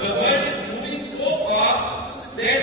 the world is moving so fast that